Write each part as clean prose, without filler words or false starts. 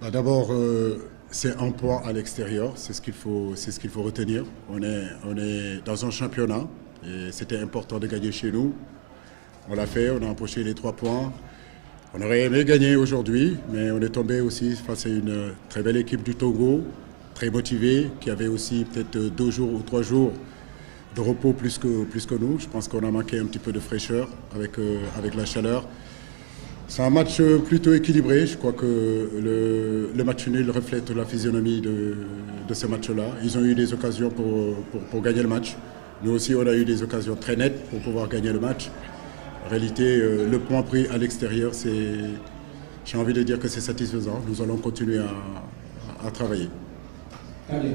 D'abord, c'est un point à l'extérieur, c'est ce qu'il faut retenir. On est dans un championnat et c'était important de gagner chez nous. On l'a fait, on a empoché les 3 points. On aurait aimé gagner aujourd'hui, mais on est tombé aussi face à une très belle équipe du Togo, très motivée, qui avait aussi peut-être 2 jours ou 3 jours de repos plus que nous. Je pense qu'on a manqué un petit peu de fraîcheur avec la chaleur. C'est un match plutôt équilibré. Je crois que le match nul reflète la physionomie de ce match-là. Ils ont eu des occasions pour gagner le match. Nous aussi, on a eu des occasions très nettes pour pouvoir gagner le match. En réalité, le point pris à l'extérieur, j'ai envie de dire que c'est satisfaisant. Nous allons continuer à travailler. Très bien.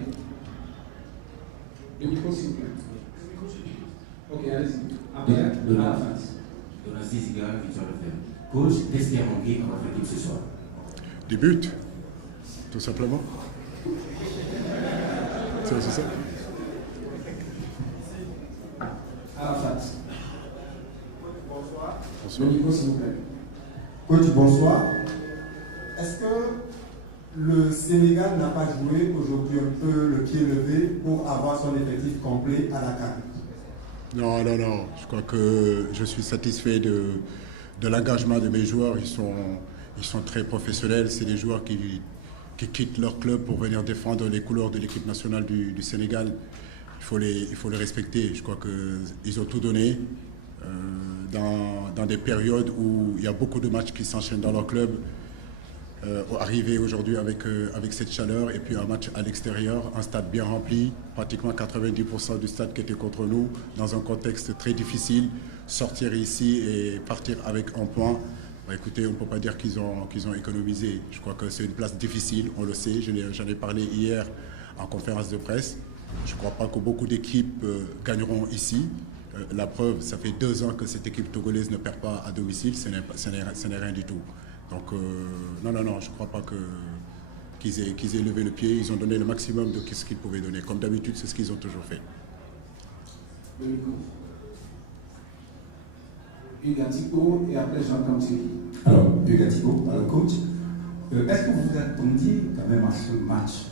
Le micro, s'il vous plaît. Ok, allez-y. Après, à la fin. Donald Ziziga, Victor Lefebvre. Coach, qu'est-ce qui a manqué dans votre équipe ce soir? Des buts, tout simplement. C'est aussi ça. Arafat. Bonsoir. Le micro, s'il vous plaît. Coach, bonsoir. Est-ce que le Sénégal n'a pas joué aujourd'hui un peu le pied levé pour avoir son effectif complet à la CAN? Non. Je crois que je suis satisfait de l'engagement de mes joueurs. Ils sont très professionnels. C'est des joueurs qui quittent leur club pour venir défendre les couleurs de l'équipe nationale du Sénégal. Il faut les respecter. Je crois qu'ils ont tout donné dans des périodes où il y a beaucoup de matchs qui s'enchaînent dans leur club. Arriver aujourd'hui avec cette chaleur et puis un match à l'extérieur, un stade bien rempli, pratiquement 90% du stade qui était contre nous, dans un contexte très difficile, sortir ici et partir avec un point, écoutez, on ne peut pas dire qu'ils ont économisé. Je crois que c'est une place difficile, on le sait, j'en ai parlé hier en conférence de presse. Je ne crois pas que beaucoup d'équipes gagneront ici. La preuve, ça fait 2 ans que cette équipe togolaise ne perd pas à domicile, ce n'est rien du tout. Donc, non, je ne crois pas qu'ils aient levé le pied. Ils ont donné le maximum de ce qu'ils pouvaient donner. Comme d'habitude, c'est ce qu'ils ont toujours fait. Le micro. Hugues Atico et après Jean Cantier. Alors, Hugues Atico, alors coach, est-ce que vous vous attendiez quand même à ce match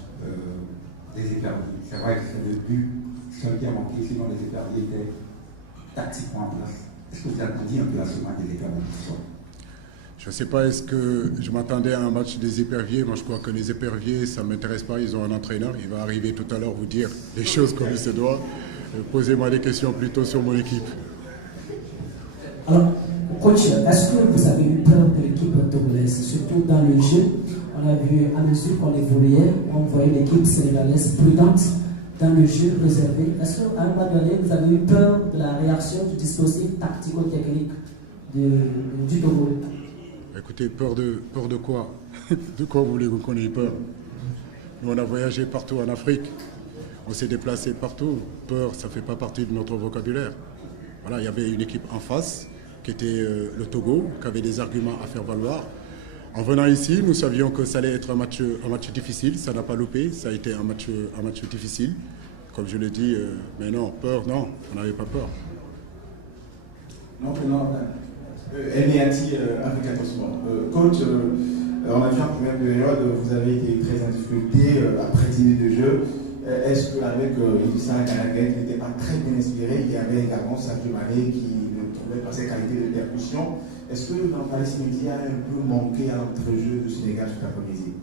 des éperviers? C'est vrai que c'est le but seul qui a manqué, sinon les éperviers étaient tactiquement en place. Est-ce que vous attendiez un peu à ce match des éperviers ce soir? Je ne sais pas, est-ce que je m'attendais à un match des éperviers? Moi, je crois que les éperviers, ça ne m'intéresse pas. Ils ont un entraîneur. Il va arriver tout à l'heure vous dire les choses comme il se doit. Posez-moi des questions plutôt sur mon équipe. Alors, coach, est-ce que vous avez eu peur de l'équipe togolaise, surtout dans le jeu? On a vu, à mesure qu'on évoluait, on voyait l'équipe sénégalaise prudente dans le jeu réservé. Est-ce qu'à un moment donné, vous avez eu peur de la réaction du dispositif tactico-technique du Togo? Écoutez, peur de quoi? De quoi voulez-vous qu'on ait peur? Nous, on a voyagé partout en Afrique. On s'est déplacé partout. Peur, ça ne fait pas partie de notre vocabulaire. Voilà, il y avait une équipe en face, qui était le Togo, qui avait des arguments à faire valoir. En venant ici, nous savions que ça allait être un match difficile. Ça n'a pas loupé. Ça a été un match difficile. Comme je l'ai dit, mais non, peur, non, on n'avait pas peur. Non. Emiati, Africa Sport. Coach, on a vu en première période, vous avez été très en difficulté après 10 minutes de jeu. Est-ce qu'avec Idrissa Gana Gueye qui n'était pas très bien inspiré, il y avait également Sadio Mané qui ne trouvait pas ses qualités de percussion? Est-ce que l'emplacement a un peu manqué à l'entrejeu du Sénégal cet après-midi?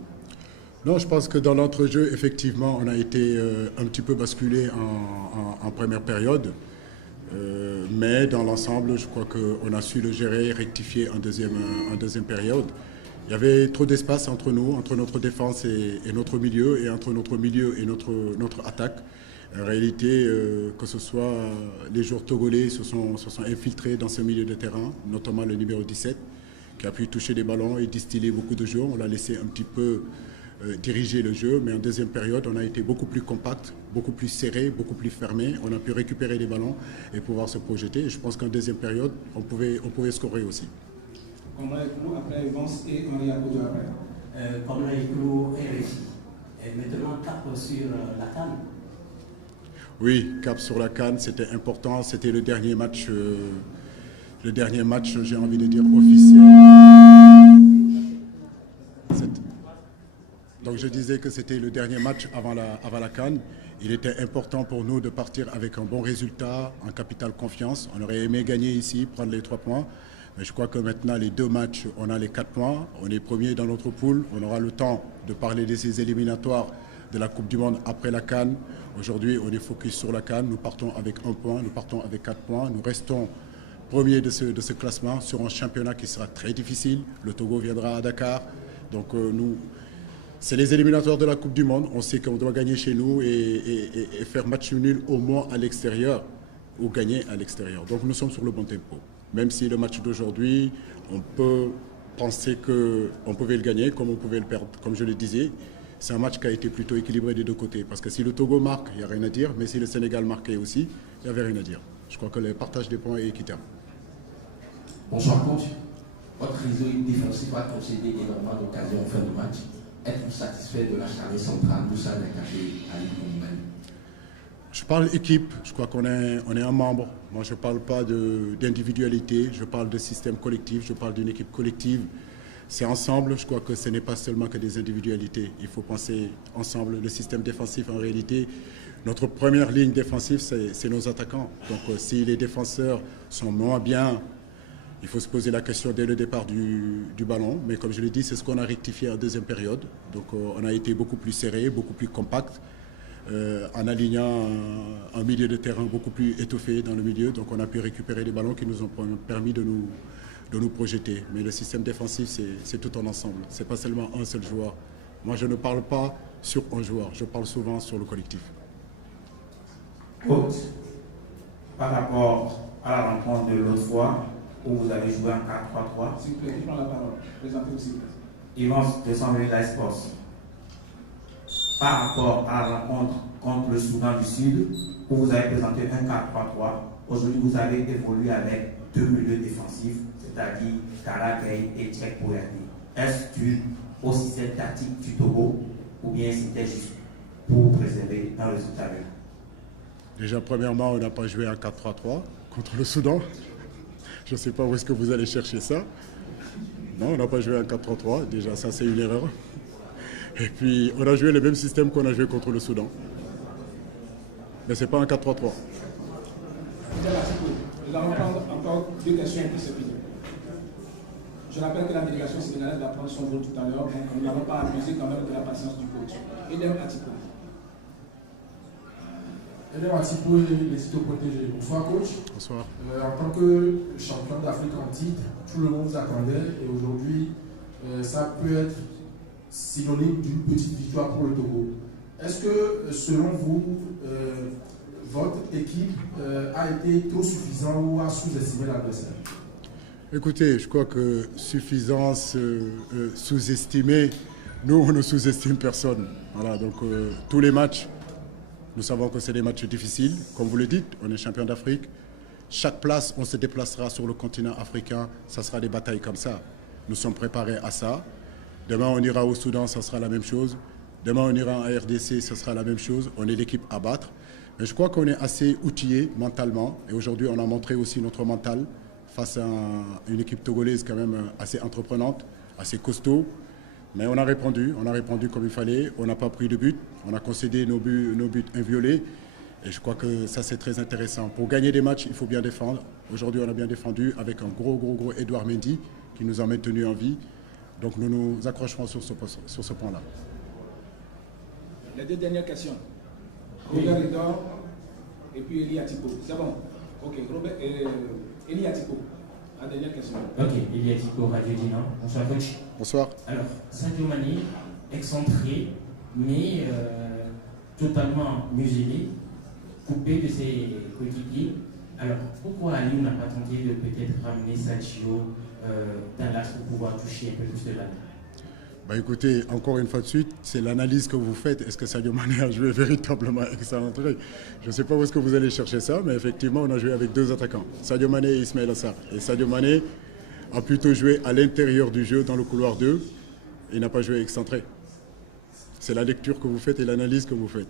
Non, je pense que dans l'entrejeu, effectivement, on a été un petit peu basculé en première période. Mais dans l'ensemble, je crois qu'on a su le gérer, rectifier en deuxième période. Il y avait trop d'espace entre nous, entre notre défense et notre milieu, et entre notre milieu et notre attaque. En réalité, que ce soit les joueurs togolais se sont infiltrés dans ce milieu de terrain, notamment le numéro 17, qui a pu toucher des ballons et distiller beaucoup de jeux. On l'a laissé un petit peu diriger le jeu, mais en deuxième période, on a été beaucoup plus compact, beaucoup plus serré, beaucoup plus fermé. On a pu récupérer les ballons et pouvoir se projeter. Et je pense qu'en deuxième période, on pouvait scorer aussi. Comment Eklou, après Evans et Henri Akoudou après. Comment Eklou est réussi. Et maintenant, cap sur la CAN. Oui, cap sur la CAN, c'était important. C'était le dernier match, j'ai envie de dire, officiel. Donc je disais que c'était le dernier match avant la CAN. Il était important pour nous de partir avec un bon résultat, en capitale confiance. On aurait aimé gagner ici, prendre les 3 points. Mais je crois que maintenant, les 2 matchs, on a les 4 points. On est premier dans notre poule. On aura le temps de parler de ces éliminatoires de la Coupe du Monde après la CAN. Aujourd'hui, on est focus sur la CAN. Nous partons avec 1 point, nous partons avec 4 points. Nous restons premiers de ce classement sur un championnat qui sera très difficile. Le Togo viendra à Dakar. Donc c'est les éliminatoires de la Coupe du Monde. On sait qu'on doit gagner chez nous et faire match nul au moins à l'extérieur ou gagner à l'extérieur. Donc nous sommes sur le bon tempo. Même si le match d'aujourd'hui, on peut penser qu'on pouvait le gagner comme on pouvait le perdre. Comme je le disais, c'est un match qui a été plutôt équilibré des 2 côtés. Parce que si le Togo marque, il n'y a rien à dire. Mais si le Sénégal marquait aussi, il n'y avait rien à dire. Je crois que le partage des points est équitable. Bonsoir coach. Votre réseau défensif a concédé énormément d'occasions en fin de match. Êtes-vous satisfait de la charnière centrale Moussa Nakate à Mali? Je parle équipe, je crois qu'on est un membre. Moi, je ne parle pas d'individualité, je parle de système collectif, je parle d'une équipe collective. C'est ensemble, je crois que ce n'est pas seulement que des individualités. Il faut penser ensemble. Le système défensif, en réalité, notre première ligne défensive, c'est nos attaquants. Donc, si les défenseurs sont moins bien, il faut se poser la question dès le départ du ballon. Mais comme je l'ai dit, c'est ce qu'on a rectifié en deuxième période. Donc on a été beaucoup plus serré, beaucoup plus compact, en alignant un milieu de terrain beaucoup plus étoffé dans le milieu. Donc on a pu récupérer des ballons qui nous ont permis de nous projeter. Mais le système défensif, c'est tout un ensemble. Ce n'est pas seulement un seul joueur. Moi, je ne parle pas sur un joueur. Je parle souvent sur le collectif. Coach, par rapport à la rencontre de l'autre fois, où vous avez joué en 4-3-3. S'il vous plaît, qui prend la parole? Présentez-vous s'il vous plaît. Yvan de Live Sports. Par rapport à la rencontre contre le Soudan du Sud, où vous avez présenté un 4-3-3, aujourd'hui vous avez évolué avec 2 milieux défensifs, c'est-à-dire Kara Gueye et Tchèque Boyardé. Est-ce dû au système tactique du Togo ou bien c'était juste pour préserver un résultat? Déjà, premièrement, on n'a pas joué en 4-3-3 contre le Soudan. Je ne sais pas où est-ce que vous allez chercher ça. Non, on n'a pas joué en 4-3-3. Déjà, ça, c'est une erreur. Et puis, on a joué le même système qu'on a joué contre le Soudan. Mais ce n'est pas un 4-3-3. Nous allons prendre encore 2 questions pour ce vidéo. Je rappelle que la délégation sénégalaise va prendre son rôle tout à l'heure, donc nous n'allons pas abuser quand même de la patience du coach. Edem Atiko. Edem Atiko et les Citos Protégés. Bonsoir coach. Bonsoir. En tant que champion d'Afrique en titre, tout le monde vous attendait et aujourd'hui, ça peut être synonyme d'une petite victoire pour le Togo. Est-ce que, selon vous, votre équipe a été trop suffisante ou a sous-estimé l'adversaire? Écoutez, je crois que suffisance, sous-estimée, nous, on ne sous-estime personne. Voilà, donc tous les matchs, nous savons que c'est des matchs difficiles. Comme vous le dites, on est champion d'Afrique. Chaque place, on se déplacera sur le continent africain, ça sera des batailles comme ça. Nous sommes préparés à ça. Demain, on ira au Soudan, ça sera la même chose. Demain, on ira en RDC, ça sera la même chose. On est l'équipe à battre. Mais je crois qu'on est assez outillé mentalement. Et aujourd'hui, on a montré aussi notre mental face à une équipe togolaise quand même assez entreprenante, assez costaud. Mais on a répondu comme il fallait. On n'a pas pris de but. On a concédé nos buts inviolés. Et je crois que ça, c'est très intéressant. Pour gagner des matchs, il faut bien défendre. Aujourd'hui, on a bien défendu avec un gros Edouard Mendy qui nous a maintenus en vie. Donc nous nous accrocherons sur ce point-là. Les 2 dernières questions. Robert Edor et puis Eli Atiko. C'est bon. Ok, Eli Atiko. La dernière question. Ok, Eli Atiko, Radio Dinan. Bonsoir coach. Bonsoir. Alors, Sadio Mané, excentré, mais totalement muselé, coupé de ses coéquipiers. Alors, pourquoi Ali n'a pas tenté de peut-être ramener Sadio dans l'axe pour pouvoir toucher un peu plus de balle? Écoutez, encore une fois de suite, c'est l'analyse que vous faites. Est-ce que Sadio Mané a joué véritablement excentré? Je ne sais pas où est-ce que vous allez chercher ça, mais effectivement, on a joué avec 2 attaquants, Sadio Mané et Ismaïla Sarr. Et Sadio Mané a plutôt joué à l'intérieur du jeu, dans le couloir 2. Il n'a pas joué excentré. C'est la lecture que vous faites et l'analyse que vous faites.